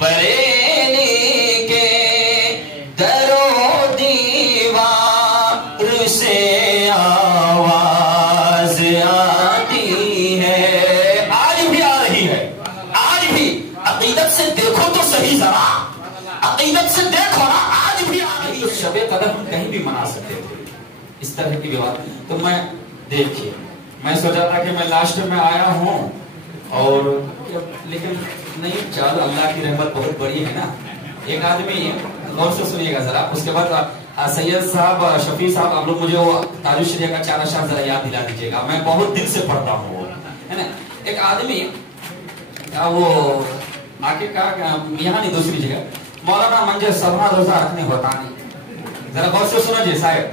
بریلی کے درو دیوار سے آواز آتی ہے، آج بھی آ رہی ہے، آج بھی عقیدت سے دیکھو تو صحیح، ذرا عقیدت سے دیکھو نا، آج بھی آ رہی ہے۔ شب قدر ہم کہیں بھی منا سکتے تھے، اس طرح کی بھی بات۔ تو میں دیکھیے، میں سوچا تھا کہ میں لاسٹ میں آیا ہوں، اور لیکن نہیں، چلو اللہ کی رحمت بہت بڑی ہے نا۔ ایک آدمی، غور سے سنیے گا ذرا، اس کے بعد سید صاحب، شفیع صاحب، آپ لوگ مجھے وہ تاج الشریعہ کا 4 اشعار ذرا یاد دلا دیجیے گا، میں بہت دل سے پڑھتا ہوں وہ، ہے نا۔ ایک آدمی وہ آگے کہا، یہاں نہیں دوسری جگہ، مولانا منجر سبھا روزہ رکھنے ہوتا نہیں، ذرا غور سے سنو جی صاحب،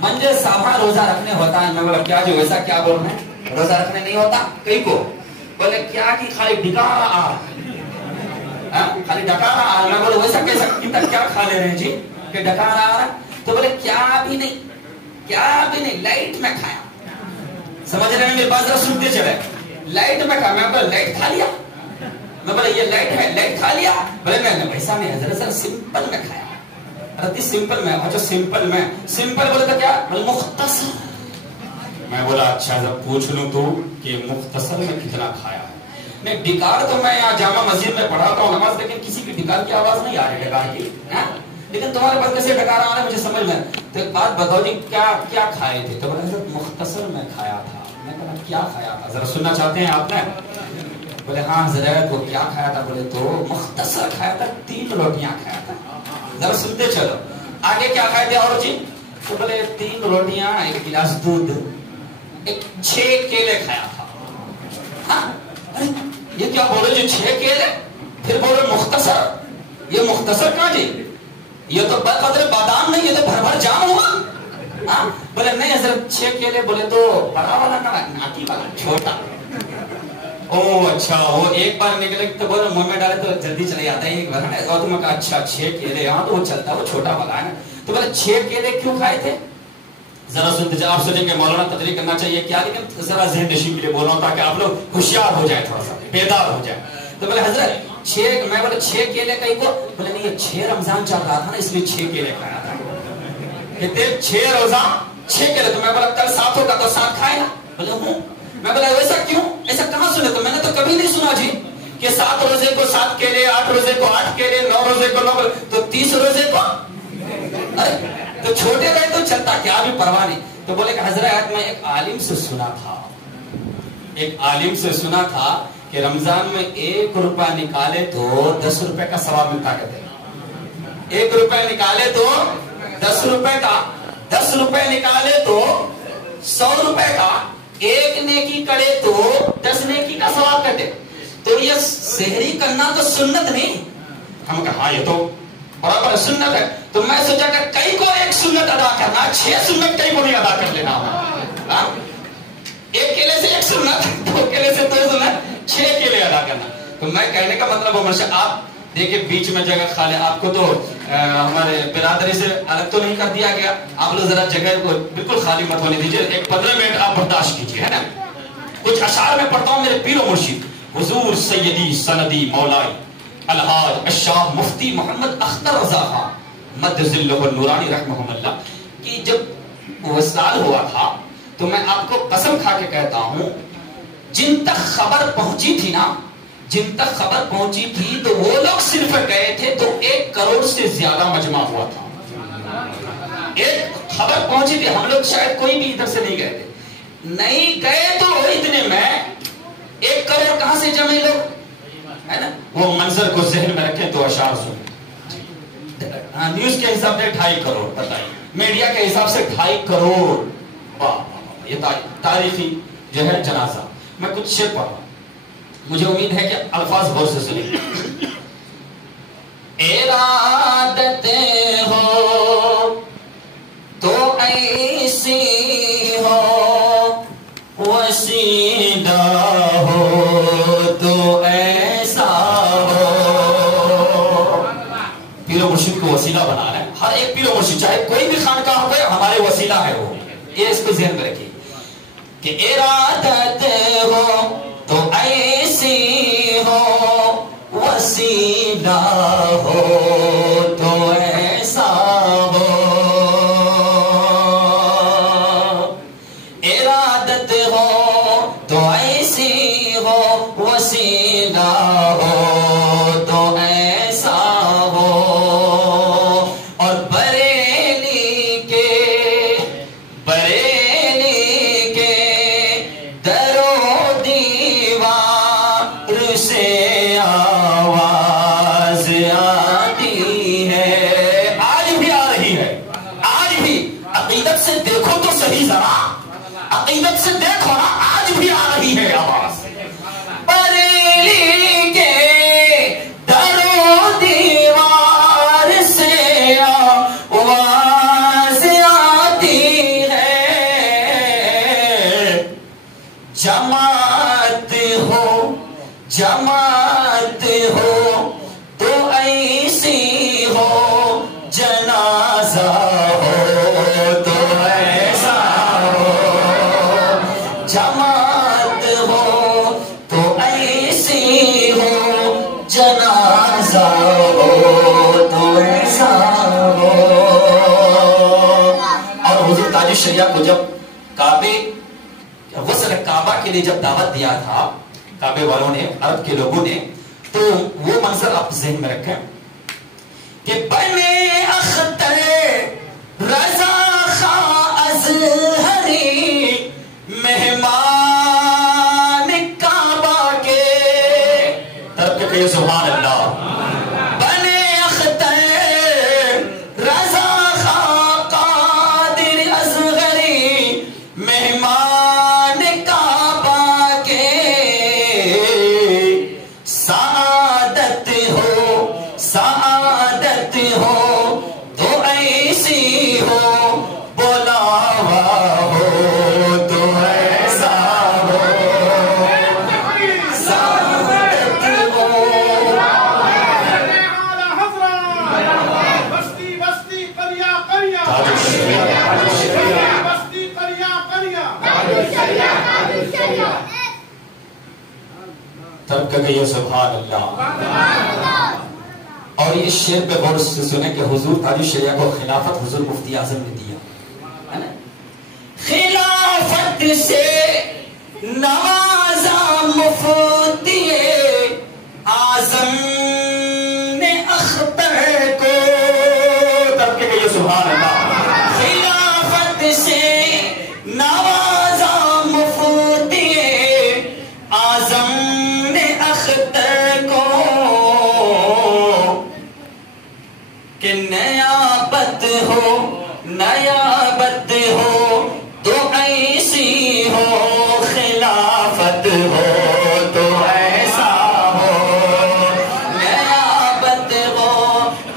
منجر سبھا روزہ رکھنے ہوتا ہے۔ میں بولا کیا جو ویسا کیا بول رہے ہیں، روزہ رکھنے نہیں ہوتا کئی کو؟ بولے کیا کہ خالی ڈکارا آ، خالی ڈکارا آ۔ میں بولے ویسا کیسا، کیا کھا لے رہے ہیں جی کہ ڈکارا آ رہا؟ تو بولے کیا بھی نہیں، کیا بھی نہیں، لائٹ میں کھایا۔ سمجھ رہے ہیں میری بات؟ ذرا سنتے چلے، لائٹ میں کھایا۔ میں بولا لائٹ کھا لیا؟ میں بولے یہ لائٹ ہے، لائٹ کھا لیا؟ بولے میں ویسا نہیں ہے، ذرا سمپل میں کھایا، سمپل میں۔ اچھا سمپل میں، سمپل بولے تو کیا؟ بولے مختصر۔ میں بولا اچھا جب پوچھ لوں تو کہ مختصر میں کتنا کھایا ہے؟ نہیں ڈکار تو میں یہاں جامع مسجد میں پڑھاتا ہوں نماز، لیکن کسی کی ڈکار کی آواز نہیں آ رہی ڈکار کی، لیکن تمہارے پاس کیسے ڈکار آ رہا ہے مجھے سمجھ میں۔ تو ایک بات بتاؤ جی، کیا کھائے تھے؟ تو بولے حضرت مختصر میں کھایا تھا۔ میں کہا کیا کھایا تھا، ذرا سننا چاہتے ہیں آپ نے؟ بولے ہاں حضرت وہ کیا کھایا تھا؟ بولے تو مختصر کھایا تھا، 3 روٹیاں کھایا تھا۔ ذرا سنتے چلو، آگے کیا کھائے تھے اور جی؟ تو بولے 3 روٹیاں، 1 گلاس دودھ، 6 کیلے کھایا تھا۔ ہاں یہ کیا بولے جی 6 کیلے؟ پھر بولے مختصر، یہ مختصر کہاں جی؟ یہ تو بقدر بادام نہیں، یہ تو بھر بھر جام ہوا۔ بولے نہیں حضرت 6 کیلے۔ بولے تو بڑا والا نا، ناٹی والا، چھوٹا؟ او اچھا، وہ ایک بار نکلے تو بولے منہ میں ڈالے تو جلدی چلے جاتا ہے ایک بار، اور تو میں کہا اچھا 6 کیلے، ہاں تو وہ چلتا ہے، وہ چھوٹا والا ہے نا۔ تو بولے 6 کیلے کیوں کھائے تھے؟ ذرا سنتے جائے، آپ سوچیں کہ مولانا تقریر کرنا چاہیے کیا، لیکن ذرا ذہن نشین کے لیے بول رہا ہوں تاکہ آپ لوگ ہوشیار ہو جائیں، تھوڑا سا بیدار ہو جائیں۔ تو بولے حضرت 6، میں بولے 6 کیلے کہیں کو؟ بولے نہیں یہ 6 رمضان چل رہا تھا نا اس لیے 6 کیلے کھایا تھا۔ کہتے 6 روزہ 6 کیلے، تو میں بولا کل 7 ہوگا تو 7 کھائے نا؟ بولے ہوں۔ میں بولا ویسا کیوں، ایسا کہاں سنے؟ تو میں نے تو کبھی نہیں سنا جی کہ 7 روزے کو 7 کیلے، 8 روزے کو 8 کیلے، 9 روزے کو 9، تو 30 روزے کو تو چھوٹے رہے تو چلتا، کیا بھی پرواہ نہیں۔ تو بولے کہ حضرت میں ایک عالم سے سنا تھا کہ رمضان میں 1 روپیہ نکالے تو 10 روپے کا ثواب ملتا، کہتے ہیں 1 روپے نکالے تو 10 روپے کا، 10 روپے نکالے تو 100 روپے کا، 1 نیکی کرے تو 10 نیکی کا ثواب کہتے۔ تو یہ سحری کرنا تو سنت نہیں؟ ہم کہا ہاں یہ تو برابر سنت ہے۔ تو میں سوچا کہ کئی کو 1 سنت ادا کرنا، 6 سنت کئی کو نہیں ادا کر لینا ہوگا۔ 1 کیلے سے 1 سنت، 2 کیلے سے 2 سنت، 6 کیلے ادا کرنا۔ تو میں کہنے کا مطلب وہ مرشد آپ دیکھیں بیچ میں جگہ کھا لیں، آپ کو تو ہمارے برادری سے الگ تو نہیں کر دیا گیا، آپ لوگ ذرا جگہ کو بالکل خالی مت ہونے دیجیے، ایک 15 منٹ آپ برداشت کیجیے، ہے نا۔ کچھ اشعار میں پڑھتا ہوں میرے پیر و مرشد حضور سیدی سندی مولائی الحاج الشاہ مفتی محمد اختر رضا خان مد ذلہ النورانی رحمہ اللہ کی جب وصال ہوا تھا، تو میں آپ کو قسم کھا کے کہتا ہوں جن تک خبر پہنچی تھی نا، جن تک خبر پہنچی تھی تو وہ لوگ صرف گئے تھے تو 1 کروڑ سے زیادہ مجمع ہوا تھا۔ ایک خبر پہنچی تھی، ہم لوگ شاید کوئی بھی ادھر سے نہیں گئے تھے، نہیں گئے تو اتنے میں 1 کروڑ کہاں سے جمے لوگ، ہے نا۔ وہ منظر کو ذہن میں رکھیں تو اشعار سنیں۔ نیوز کے حساب سے 2.5 کروڑ، بتائیے میڈیا کے حساب سے 2.5 کروڑ، یہ تاریخی جو ہے جنازہ۔ میں کچھ شعر پڑھا، مجھے امید ہے کہ الفاظ غور سے سنیں۔ ارادت ہو تو ایسی ہو، وسیلہ ہو تو ایسا ہو۔ پیر و مرشد کو وسیلہ بنا رہے ہیں، ہر ایک پیر و مرشد چاہے کوئی بھی خانقاہ ہو ہمارے وسیلہ ہے وہ، یہ اس کو ذہن میں رکھیے کہ ارادت ہو تو ایسی ہو، وسیلہ ہو تو ایسا ہو، ارادت ہو تو ایسی ہو، وسیلہ ہو تو ایسا ہو، اور بریلی کے در و دیوار سے آواز آتی ہے، آج بھی آ رہی ہے، آج بھی عقیدت سے دیکھو تو صحیح ذرا، عقیدت سے دیکھو نا، آج بھی آ رہی ہے آواز، بریلی کے در و دیوار سے آواز آتی ہے، جماعت ہو تو ایسی ہو، جنازہ ہو تو ایسا ہو، جماعت ہو تو ایسی ہو، جنازہ ہو تو ایسا ہو۔ اور حضور تاج الشریعہ کو جب غسل کعبہ کے لیے جب دعوت دیا تھا کعبے والوں نے، عرب کے لوگوں نے، تو وہ منظر آپ ذہن میں رکھیں کہ بنے اختر رضا خاں ازہری مہمان کعبہ کے، طرف کے کہیے سبحان اللہ، بنے اختر رضا خاں قادر ازہری مہمان کعبہ کے، سعادت ہو تو ایسی ہو، بلاوا ہو تو ایسا ہو، سعادت ہو، تب کہ گئی سبحان اللہ۔ اور یہ شعر پہ غور سے سنیں کہ حضور تاج الشریعہ کو خلافت حضور مفتی اعظم نے دیا، خلافت سے نوازا مفتی اعظم نے اختر کو، تب کہ کہیے سبحان اللہ، خلافت سے نوازا مفتی اعظم نے اختر کو، کہ نیابت ہو تو ایسی ہو، خلافت ہو تو ایسا ہو، نیابت ہو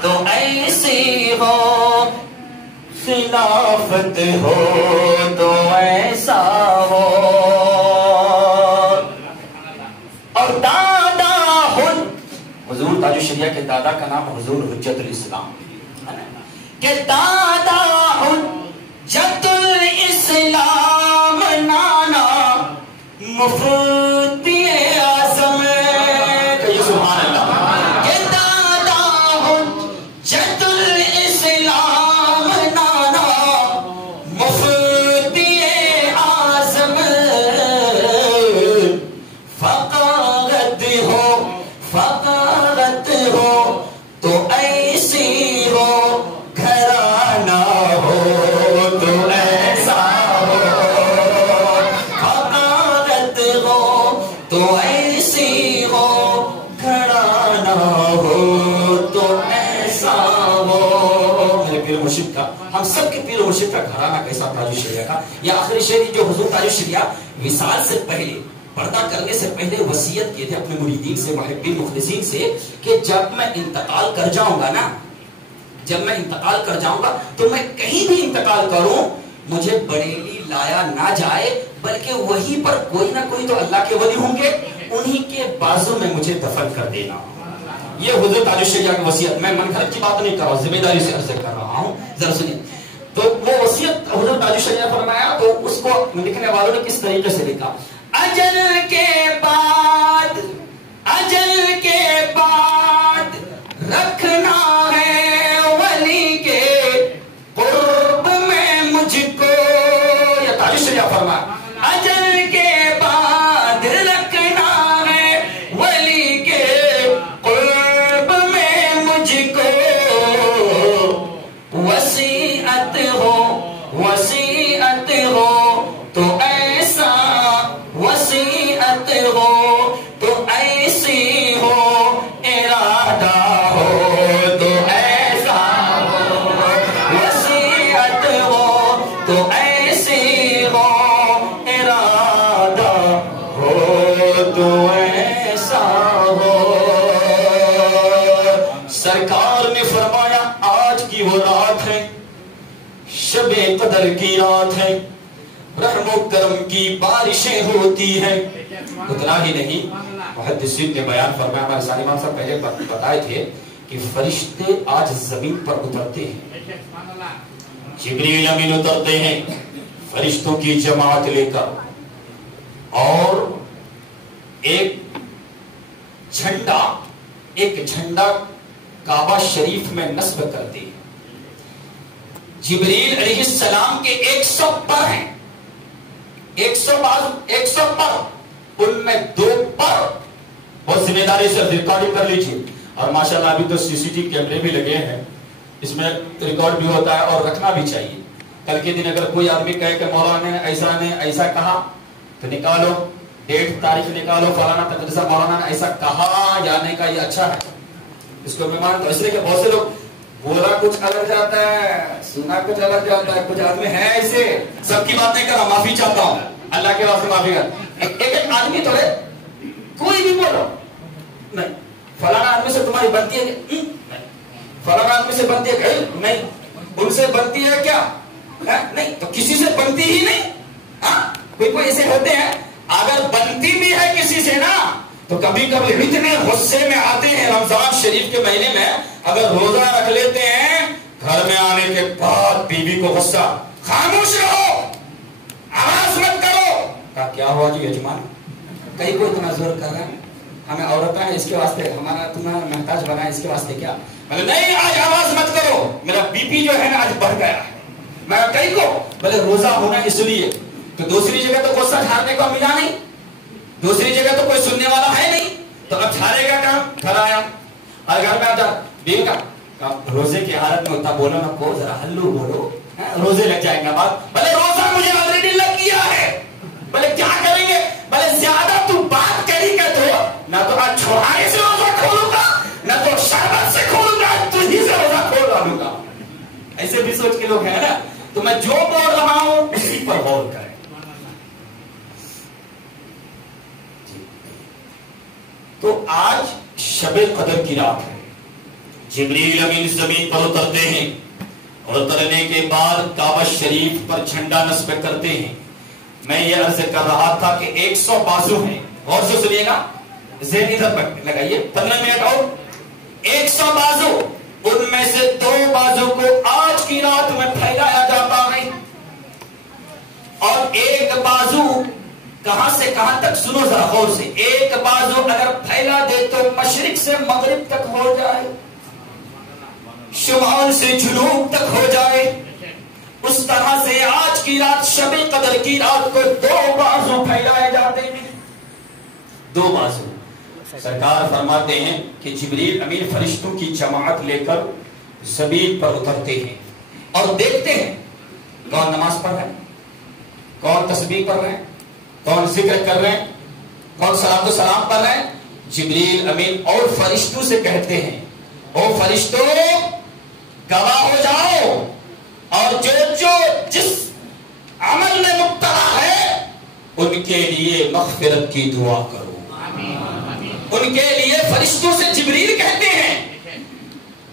تو ایسی ہو، خلافت ہو تو ایسا ہو۔ اور دادا حضور تاج الشریعہ کے دادا کا نام حضور حجت الاسلام، کہ دادا حجت الاسلام نانا مفتی اعظم، کہیے سبحان اللہ، کہ دادا حجت الاسلام نانا مفتی اعظم، فقارت ہو تو ایسی ہو، گھرانہ ہو تو ایسا ہو، فقارت ہو تو ایسی ہو، گھرانہ ہو تو ایسا ہو۔ میرے پیر مرشد کا، ہم سب کے پیر مرشد کا گھرانہ کیسا تاج الشریعہ کا؟ یہ آخری شعر جو حضور تاج الشریعہ وصال سے پہلے، پردہ کرنے سے پہلے وصیت کیے تھے اپنے مریدین سے، محبین مخلصین سے، کہ جب میں انتقال کر جاؤں گا نا، جب میں انتقال کر جاؤں گا تو میں کہیں بھی انتقال کروں، مجھے بریلی لایا نہ جائے، بلکہ وہیں پر کوئی نہ کوئی تو اللہ کے ولی ہوں گے، انہی کے بازو میں مجھے دفن کر دینا۔ یہ حضور تاج الشریعہ کی وصیت، میں من گھڑت کی بات نہیں کر رہا ہوں، ذمہ داری سے عرض کر رہا ہوں، ذرا سنیے۔ تو وہ وصیت حضور تاج الشریعہ فرمایا، تو اس کو لکھنے والوں نے کس طریقے سے لکھا؟ اجل کے بعد سرکار نے فرمایا آج کی وہ رات ہے، شب قدر کی رات ہے، رحم و کرم کی بارشیں ہوتی ہیں۔ اتنا ہی نہیں، محدثین نے بیان فرمایا، ہمارے سارے امام صاحب پہلے بتائے تھے کہ فرشتے آج زمین پر اترتے ہیں، جبریل امین اترتے ہیں فرشتوں کی جماعت لے کر، اور ایک جھنڈا کعبہ شریف میں نصب کرتے ہیں۔ جبریل علیہ السلام کے 100 پر ہیں، 100 پر، ان میں 2 پر بہت ذمہ داری سے ریکارڈنگ کر لیجیے، اور ماشاءاللہ ابھی تو CCTV کیمرے بھی لگے ہیں، اس میں ریکارڈ بھی ہوتا ہے اور رکھنا بھی چاہیے۔ کل کے دن اگر کوئی آدمی کہے کہ مولانا نے ایسا کہا تو نکالو، ڈیٹ تاریخ نکالو، فلانا تدریسہ مولانا نے ایسا کہا، جانے کا یہ اچھا ہے، اس کو میں مانتا ہوں۔ اس لیے کہ بہت سے لوگ بولا کچھ الگ جاتا ہے، سنا کچھ الگ جاتا ہے، کچھ آدمی ہے ایسے، سب کی بات نہیں کر رہا، معافی چاہتا ہوں، اللہ کے واسطے معافی کر۔ ایک آدمی تو ہے، کوئی بھی بولو نہیں، فلانا آدمی سے تمہاری بنتی ہے نہیں، فلانا آدمی سے بنتی ہے نہیں، ان سے بنتی ہے کیا نہیں، تو کسی سے بنتی ہی نہیں۔ کوئی ایسے ہوتے ہیں، اگر بنتی بھی ہے کسی سے نا تو کبھی کبھی اتنے غصے میں آتے ہیں، رمضان شریف کے مہینے میں اگر روزہ رکھ لیتے ہیں، گھر میں آنے کے بعد بیوی کو غصہ، خاموش رہو، آواز مت کرو، کیا ہوا جی یجمان، کہیں کوئی اتنا زور کر رہا ہے، ہمیں عورتیں ہیں اس کے واسطے، ہمارا تمہارا محتاج بنا ہے اس کے واسطے کیا، نہیں آج آواز مت کرو، میرا بی پی جو ہے نا آج بڑھ گیا ہے، میں کہیں کو بھلے روزہ ہونا اس لیے، تو دوسری جگہ تو غصہ جھاڑنے کو ملا نہیں، دوسری جگہ تو کوئی سننے والا ہے نہیں، تو اب جھاڑے گا کام، گھر آیا اور گھر میں آتا بیوی کا روزے کی حالت میں ہوتا، بولو نہ کو ذرا ہلو بولو، روزے لگ جائیں گا بات، بھلے روزہ مجھے آلریڈی لگ گیا ہے، بھلے کیا کریں گے، بھلے زیادہ تو بات کری کہ تو نہ تو آج چھوڑانے سے روزہ کھولوں گا، نہ تو شربت سے کھولوں گا، تجھی سے روزہ کھول ڈالوں گا، ایسے بھی سوچ کے لوگ ہیں نا، تو میں جو بول رہا ہوں اسی پر غور کریں۔ تو آج شب قدر کی رات ہے، جبریل امین زمین پر اترتے ہیں، اور اترنے کے بعد کعبہ شریف پر جھنڈا نصب کرتے ہیں۔ میں یہ عرض کر رہا تھا کہ 100 بازو ہیں، غور سے سنیے گا، ذہن ادھر پر لگائیے، 15 منٹ اور 100 بازو، ان میں سے 2 بازو کو آج کی رات میں پھیلایا جاتا ہے، اور ایک بازو کہاں سے کہاں تک، سنو ذرا غور سے، ایک بازو اگر پھیلا دے تو مشرق سے مغرب تک ہو جائے، شمال سے جنوب تک ہو جائے، اس طرح سے آج کی رات شب قدر کی رات کو 2 بازو پھیلائے جاتے ہیں، 2 بازو۔ سرکار فرماتے ہیں کہ جبریل امین فرشتوں کی جماعت لے کر زمین پر اترتے ہیں اور دیکھتے ہیں کون نماز پڑھ رہے ہیں، کون تسبیح پڑھ رہے ہیں، کون ذکر کر رہے ہیں، کون صلاۃ و سلام پڑھ رہے ہیں۔ جبریل امین اور فرشتوں سے کہتے ہیں، او فرشتوں گواہ ہو جاؤ، اور جو جس عمل میں مبتلا ہے ان کے لیے مغفرت کی دعا کرو۔ ان کے لیے فرشتوں سے جبریل کہتے ہیں،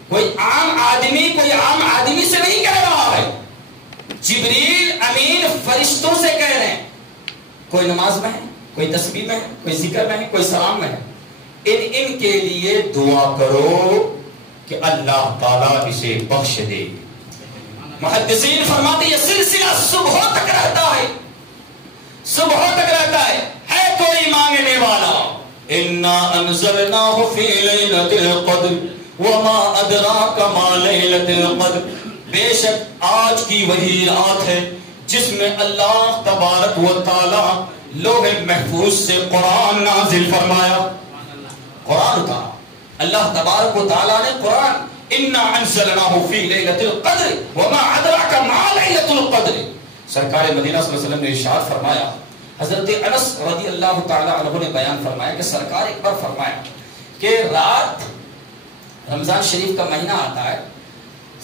کوئی عام آدمی سے نہیں کہہ رہا ہے، جبریل امین فرشتوں سے کہہ رہے ہیں، کوئی نماز میں ہے، کوئی تسبیح میں ہے، کوئی ذکر میں ہے، کوئی سلام میں ہے، ان کے لیے دعا کرو کہ اللہ تعالیٰ اسے بخش دے۔ محدثین فرماتے یہ سلسلہ صبح تک رہتا ہے، صبح تک رہتا ہے کوئی مانگنے والا، اِنَّا أَنزَلْنَاهُ فِي لَيْلَةِ الْقَدْرِ وَمَا أَدْرَاكَ مَا لَيْلَةِ الْقَدْرِ، بے شک آج کی وہی رات ہے جس میں اللہ تبارک و تعالی لوح محفوظ سے قرآن نازل فرمایا، قرآن اتارا، اللہ تبارک و تعالی نے قرآن، اِنَّا أَنزَلْنَاهُ فِي لَيْلَةِ الْقَدْرِ وَمَا أَدْرَاكَ مَا لَيْلَةُ الْقَدْرِ۔ سرکار مدینہ صلی اللہ علیہ وسلم نے ارشاد فرمایا، حضرت انس رضی اللہ تعالی عنہ نے بیان فرمایا کہ سرکار ایک بار فرمایا کہ رات رمضان شریف کا مہینہ آتا ہے،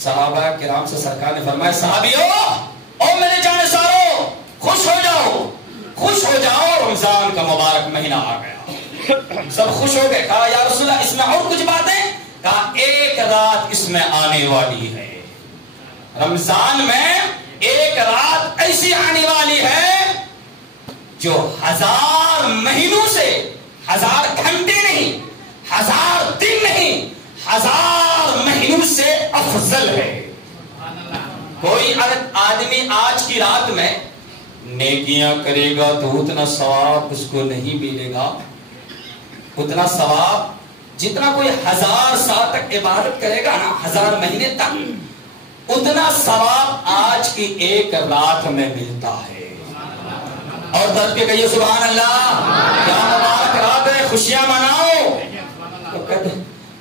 صحابہ کرام سے سرکار نے فرمایا، صحابیوں او میرے جانے سارو خوش ہو جاؤ، خوش ہو جاؤ، رمضان کا مبارک مہینہ آ گیا۔ سب خوش ہو گئے، کہا یا رسول اللہ اس میں اور کچھ باتیں، کہا ایک رات اس میں آنے والی ہے، رمضان میں ایک رات ایسی آنے والی ہے جو 1000 مہینوں سے، 1000 گھنٹے نہیں، 1000 دن نہیں، 1000 مہینوں سے افضل ہے۔ کوئی آدمی آج کی رات میں نیکیاں کرے گا تو اتنا ثواب اس کو نہیں ملے گا، اتنا ثواب جتنا کوئی 1000 سال تک عبادت کرے گا نا، 1000 مہینے تک، اتنا ثواب آج کی ایک رات میں ملتا ہے۔ اور درد کے کہیے سبحان اللہ، کیا مبارک رات ہے، خوشیاں مناؤ۔ تو کہتے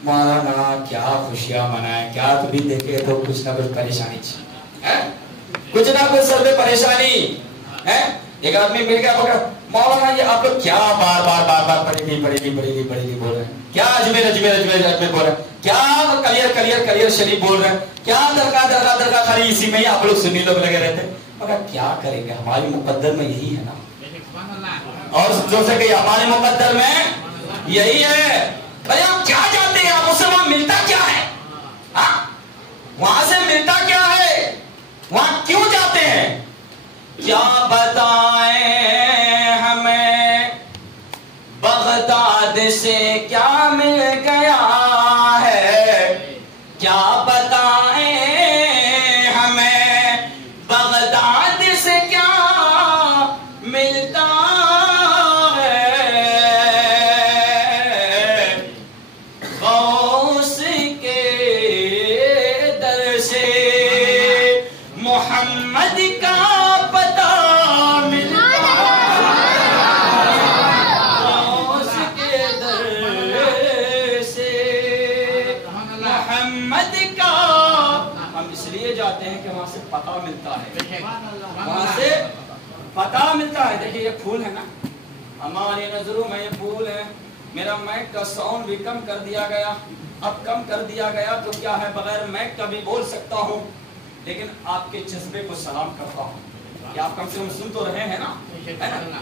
مولانا کیا خوشیاں منائیں، کیا تو بھی دیکھے تو کچھ نہ کچھ پریشانی چاہیے، کچھ نہ کچھ سر پہ پریشانی ہے۔ ایک آدمی مل گیا پکڑا، مولانا یہ آپ لوگ کیا بار بار بار بار پڑھی نہیں بول رہے ہیں، کیا اجمیر اجمیر اجمیر اجمیر بول رہے ہیں، کیا کلیئر کلیئر کلیئر شریف بول رہے ہیں، کیا درگاہ خالی اسی میں ہی آپ لوگ سنی لوگ لگے رہتے ہیں۔ مگر کیا کریں گے، ہماری مقدر میں یہی ہے نا، اور جو سے کہ ہمارے مقدر میں یہی ہے۔ بھائی آپ کیا جانتے ہیں، آپ اسے وہاں ملتا کیا ہے، وہاں سے ملتا کیا ہے، وہاں کیوں جاتے ہیں؟ کیا بتائیں ہمیں بغداد سے کیا مل گیا ہے، کیا بتائیں ہمیں بغداد سے کیا ملتا ہے، غوث کے در سے محمد کا پتہ ملتا ہے، وہاں سے پتہ ملتا ہے۔ دیکھیں یہ پھول ہے نا، ہماری نظروں میں یہ پھول ہے، میرا مائک کا ساؤنڈ بھی کم کر دیا گیا، اب کم کر دیا گیا تو کیا ہے، بغیر مائک کا بھی بول سکتا ہوں، لیکن آپ کے جذبے کو سلام کرتا ہوں کہ آپ کم سے کم سن تو رہے ہیں نا،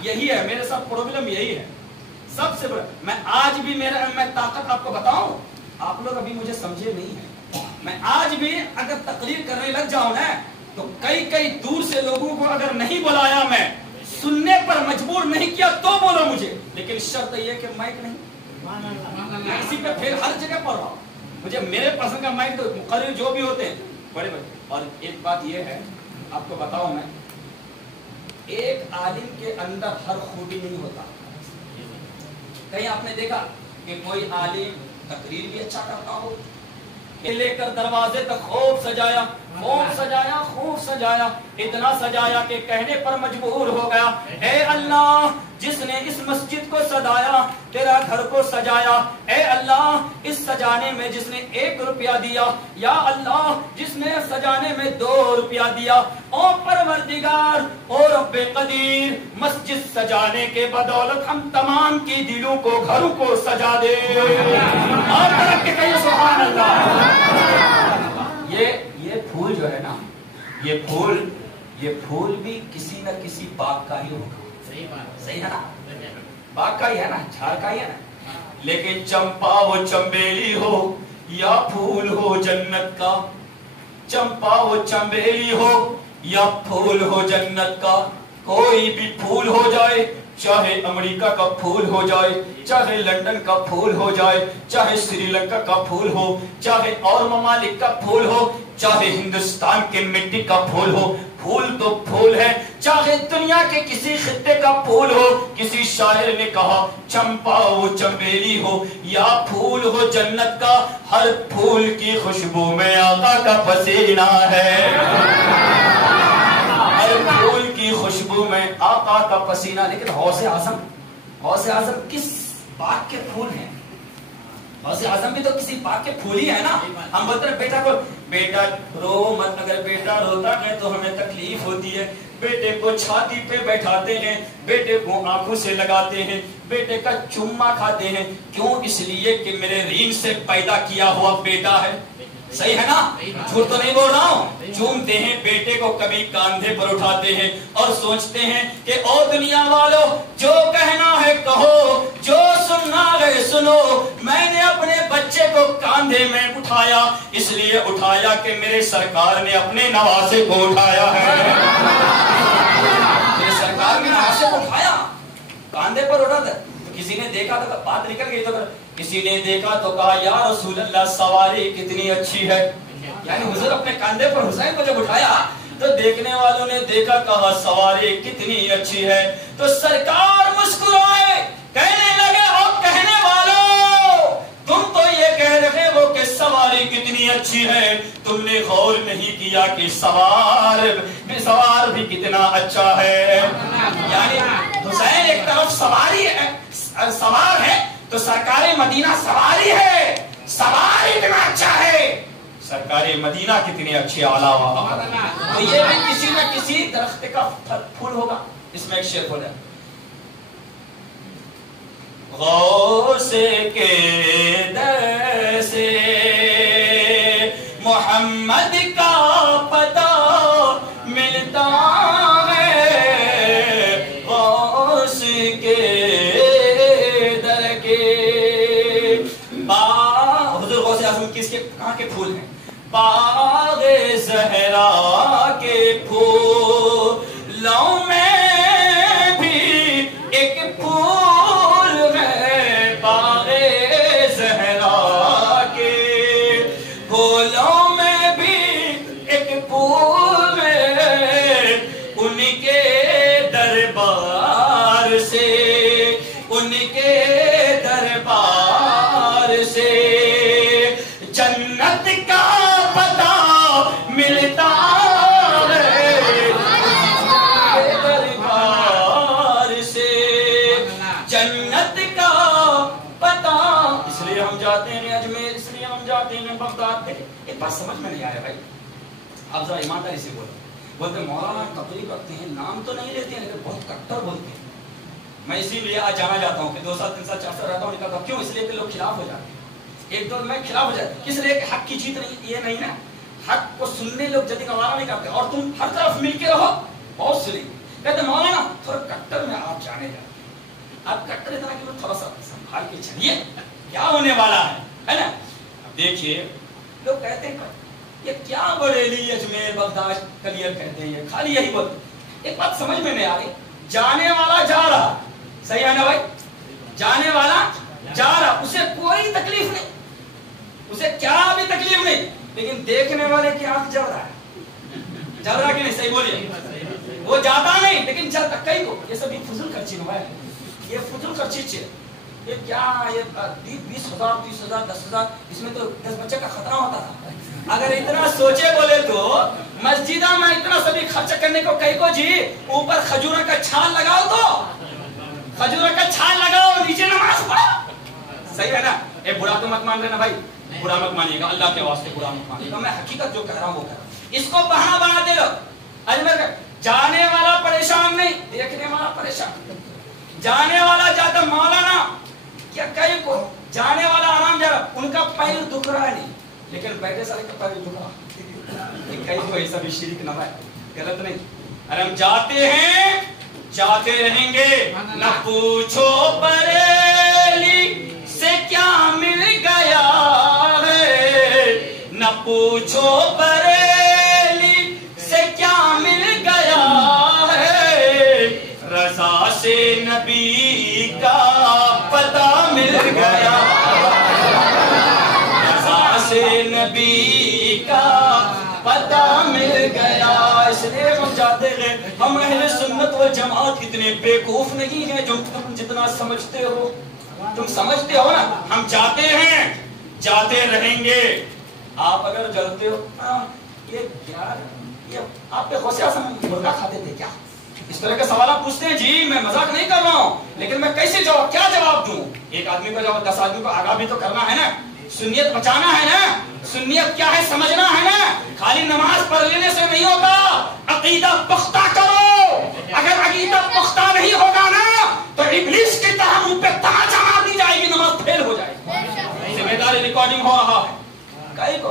یہی ہے میرے ساتھ پرابلم، یہی ہے سب سے بڑا۔ میں آج بھی میں طاقت آپ کو بتاؤں، آپ لوگ ابھی مجھے سمجھے نہیں ہیں، میں آج بھی اگر تقریر کرنے لگ جاؤں نا تو کئی دور سے لوگوں کو اگر نہیں بلایا، میں سننے پر مجبور نہیں کیا تو بولو مجھے، لیکن شرط یہ کہ مائک نہیں، میں اسی پہ پھر ہر جگہ پر رہا، مجھے میرے پسند کا مائک، تو مقرر جو بھی ہوتے ہیں بڑے بڑے۔ اور ایک بات یہ ہے آپ کو بتاؤں، میں ایک عالم کے اندر ہر خوبی نہیں ہوتا۔ کہیں آپ نے دیکھا کہ کوئی عالم تقریر بھی اچھا کرتا ہو، لے کر دروازے تک خوب سجایا، خوب سجایا، خوب سجایا، اتنا سجایا کہ کہنے پر مجبور ہو گیا، اے اللہ جس نے اس مسجد کو سجایا، تیرا گھر کو سجایا، اے اللہ اس سجانے میں جس نے 1 روپیہ دیا، یا اللہ جس نے سجانے میں 2 روپیہ دیا، او پروردگار، او رب قدیر، مسجد سجانے کے بدولت ہم تمام کی دلوں کو، گھروں کو سجا دے، اور طرف کے کہیں سبحان اللہ۔ یہ پھول جو ہے نا، یہ پھول بھی کسی نہ کسی باغ کا ہی ہوگا، صحیح ہے نا، باغ کا ہی ہے نا، جھاڑ کا ہی ہے نا، لیکن چمپا وہ چمبیلی ہو یا پھول ہو جنت کا، چمپا وہ چمبیلی ہو یا پھول ہو جنت کا، کوئی بھی پھول ہو جائے، چاہے امریکہ کا پھول ہو جائے، چاہے لندن کا پھول ہو جائے، چاہے سری لنکا کا پھول ہو، چاہے اور ممالک کا پھول ہو، چاہے ہندوستان کے مٹی کا پھول ہو، پھول تو پھول ہے، چاہے دنیا کے کسی خطے کا پھول ہو۔ کسی شاعر نے کہا چمپا وہ چمبیلی ہو یا پھول ہو جنت کا، ہر پھول کی خوشبو میں آقا کا پسینہ ہے، ہر پھول کی خوشبو میں آقا کا پسینہ۔ لیکن غوث اعظم کس باغ کے پھول ہیں؟ غوث اعظم بھی تو کسی باغ کے پھول ہی ہے نا۔ ہم بولتے ہیں بیٹا رو مت، اگر بیٹا روتا ہے تو ہمیں تکلیف ہوتی ہے، بیٹے کو چھاتی پہ بیٹھاتے ہیں، بیٹے کو آنکھوں سے لگاتے ہیں، بیٹے کا چوما کھاتے ہیں، کیوں؟ اس لیے کہ میرے رین سے پیدا کیا ہوا بیٹا ہے، صحیح ہے نا؟ جھوٹ تو نہیں بول رہا ہوں. چومتے ہیں بیٹے کو, کبھی کاندھے پر اٹھاتے ہیں اور سوچتے ہیں کہ او دنیا والوں, جو کہنا ہے کہو, جو سننا ہے سنو. میں نے اپنے بچے کو کاندھے میں اٹھایا, اس لیے اٹھایا کہ میرے سرکار نے اپنے نواسے کو اٹھایا ہے. میرے سرکار نے نواسے کو اٹھایا, کاندھے پر اٹھاتا. کسی نے دیکھا تو بات نکل گئی, تو کسی نے دیکھا تو کہا یا رسول اللہ سواری کتنی اچھی ہے. یعنی حضور اپنے کاندھے پر حسین کو جب اٹھایا تو دیکھنے والوں نے دیکھا, کہا سواری کتنی اچھی ہے. تو سرکار مسکرائے, کہنے لگے او کہنے والوں, تم تو یہ کہہ رہے ہو کہ سواری کتنی اچھی ہے, تم نے غور نہیں کیا کہ سوار بھی کتنا اچھا ہے. یعنی حسین ایک طرف سواری ہے, سوار ہے, تو سرکار مدینہ سواری ہے, سوار اتنا اچھا ہے, سرکار مدینہ کتنی اچھی علاوہ. تو یہ بھی کسی نہ کسی درخت کا پھول ہوگا. اس میں ایک شعر بولا, غوث کے در سے محمد کا پتہ ملتا ہے, غوث کے در کے حضور غوث اعظم کس کے کہاں کے پھول ہیں؟ باغ زہرا کے پھولوں میں بھی ایک پھول ہے, باغ زہرا کے پھولوں میں بھی ایک پھول ہے. ان کے دربار سے, ان کے دربار سے جنت کا پتہ ملتا ہے, دربار سے جنت کا پتہ. اس لیے ہم جاتے ہیں اجمیر, اس لیے ہم جاتے ہیں بغداد. ایک بات سمجھ میں نہیں آیا بھائی, آپ ذرا ایمانداری سے بولتے مولانا تقریر کرتے ہیں, نام تو نہیں لیتے ہیں لیکن بہت کٹر بولتے ہیں. میں اسی لیے آج جانا جاتا ہوں کہ 2 سال 3 سال 4 سال رہتا ہوں, نکلتا ہوں. کیوں؟ اس لیے کہ لوگ خلاف ہو جاتے ہیں. ایک دور میں خلاف ہو جاتے, کس لیے کہ حق کی جیت نہیں, یہ نہیں نا, حق کو سننے لوگ جلدی گوارا نہیں کرتے, اور تم ہر طرف مل کے رہو. بہت سنی کہتے مولانا تھوڑا کٹر میں آپ جانے جاتے, آپ کٹر اتنا کہ تھوڑا سا سنبھال کے چلیے, کیا ہونے والا ہے نا. دیکھیے لوگ کہتے ہیں یہ کیا بریلی اجمیر بغداد کلیئر کہتے ہیں, یہ خالی یہی بولتے. ایک بات سمجھ میں نہیں آ رہی, جانے والا جا رہا, صحیح ہے نا بھائی, جانے والا جا رہا, اسے کوئی تکلیف نہیں, اسے کیا بھی تکلیف نہیں, لیکن دیکھنے والے کی آنکھ جل رہا ہے, جل رہا کہ نہیں, صحیح بولیے. وہ جاتا نہیں لیکن چلتا کئی کو. یہ سب فضول خرچی ہے, یہ فضول خرچی ہے. یہ کیا, یہ 20,000 30,000 10,000, اس میں تو 10 بچے کا خطرہ ہوتا تھا. اگر اتنا سوچے بولے تو مسجدہ میں اتنا سبھی خرچ کرنے کو کئی کو جی, اوپر کھجوروں کا چھال لگاؤ, تو کھجوروں کا چھال لگاؤ, نیچے نماز پڑھو. صحیح ہے نا. اے برا تو مت مان لینا بھائی, برا مت مانیے گا, اللہ کے واسطے برا مت مانیے گا. میں حقیقت جو کہہ رہا ہوں وہ کہہ رہا ہوں. اس کو بہانہ بناتے لوگ. اجمیر جانے والا پریشان نہیں, دیکھنے والا پریشان. جانے والا جاتا, مولانا کیا کئی کو جانے والا آرام جا رہا, ان کا پیر دکھ رہا نہیں, لیکن بیٹھے سارے کا پیر دکھ رہا. کئی کو ایسا بھی شریک نہ ہے, غلط نہیں. ارے ہم جاتے ہیں, جاتے رہیں گے. نہ پوچھو بریلی سے کیا مل گیا ہے, نہ پوچھو بریلی سے کیا مل گیا ہے, رضا سے نبی کا پتہ مل گیا, رضا سے نبی کا پتہ مل گیا. اس لیے ہم جاتے ہیں. ہم اہل سنت والجماعت اتنے بیوقوف نہیں ہیں جو تم جتنا سمجھتے ہو. تم سمجھتے ہو نا, ہم جاتے ہیں, جاتے رہیں گے. آپ اگر جلتے ہو, یہ آپ پہ غصہ مرغا کھاتے تھے کیا, اس طرح کے سوالات پوچھتے ہیں جی. میں مذاق نہیں کر رہا ہوں, لیکن میں کیسے جواب, کیا جواب دوں؟ ایک آدمی کو جواب 10 آدمی کو آگاہ بھی تو کرنا ہے نا, سنیت بچانا ہے نا. سنیت کیا ہے سمجھنا ہے نا. خالی نماز پڑھ لینے سے نہیں ہوگا, عقیدہ پختہ کرو. اگر عقیدہ پختہ نہیں ہوگا نا تو ابلیس کی طرح منہ پہ تاج مار دی جائے گی, نماز فیل ہو جائے گی. ذمہ داری ریکارڈنگ ہو رہا ہے. کئی کو